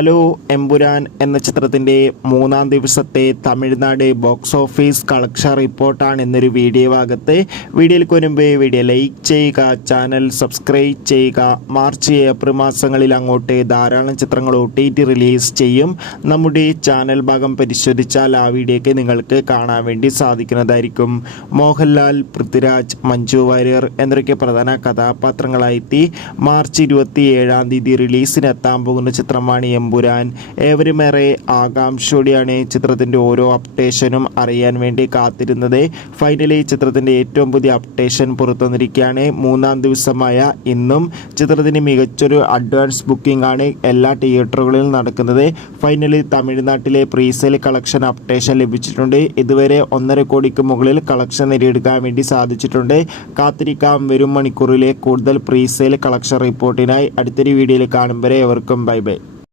Hello Empuraan എന്ന ചിത്രത്തിൻ്റെ മൂന്നാം ദിവസത്തെ തമിഴ്നാട് ബോക്സ് ഓഫീസ് കളക്ഷൻ റിപ്പോർട്ടാണ് എന്നൊരു വീഡിയോ ഭാഗത്ത്. വീഡിയോയിലേക്ക് വരുമ്പോൾ വീഡിയോ ലൈക്ക് ചെയ്യുക, ചാനൽ സബ്സ്ക്രൈബ് ചെയ്യുക. മാർച്ച് ഏപ്രിൽ മാസങ്ങളിൽ അങ്ങോട്ട് ധാരാളം ചിത്രങ്ങൾ OTT റിലീസ് ചെയ്യും. നമ്മുടെ ചാനൽ ഭാഗം പരിശോധിച്ചാൽ ആ വീഡിയോയ്ക്ക് നിങ്ങൾക്ക് കാണാൻ വേണ്ടി സാധിക്കുന്നതായിരിക്കും. മോഹൻലാൽ, പൃഥ്വിരാജ്, മഞ്ജു വാര്യർ എന്നൊക്കെ പ്രധാന കഥാപാത്രങ്ങളായെത്തി മാർച്ച് 27 റിലീസിനെത്താൻ പോകുന്ന ചിത്രമാണ് എമ്പുരാൻ. ഏവരുമേറെ ആകാംക്ഷയോടെയാണ് ചിത്രത്തിൻ്റെ ഓരോ അപ്ഡേഷനും അറിയാൻ വേണ്ടി കാത്തിരുന്നത്. ഫൈനലി ചിത്രത്തിൻ്റെ ഏറ്റവും പുതിയ അപ്ഡേഷൻ പുറത്തു വന്നിരിക്കുകയാണ്. മൂന്നാം ദിവസമായ ഇന്നും ചിത്രത്തിന് മികച്ചൊരു അഡ്വാൻസ് ബുക്കിംഗ് ആണ് എല്ലാ തിയേറ്ററുകളിലും നടക്കുന്നത്. ഫൈനലി തമിഴ്നാട്ടിലെ പ്രീസെയിൽ കളക്ഷൻ അപ്ഡേഷൻ ലഭിച്ചിട്ടുണ്ട്. ഇതുവരെ 1.5 കോടിക്ക് മുകളിൽ കളക്ഷൻ നേടിയെടുക്കാൻ വേണ്ടി സാധിച്ചിട്ടുണ്ട്. കാത്തിരിക്കാം വരും മണിക്കൂറിലെ കൂടുതൽ പ്രീസെയിൽ കളക്ഷൻ റിപ്പോർട്ടിനായി. അടുത്തൊരു വീഡിയോയിൽ കാണും വരെ എവർക്കും ബൈ ബൈ.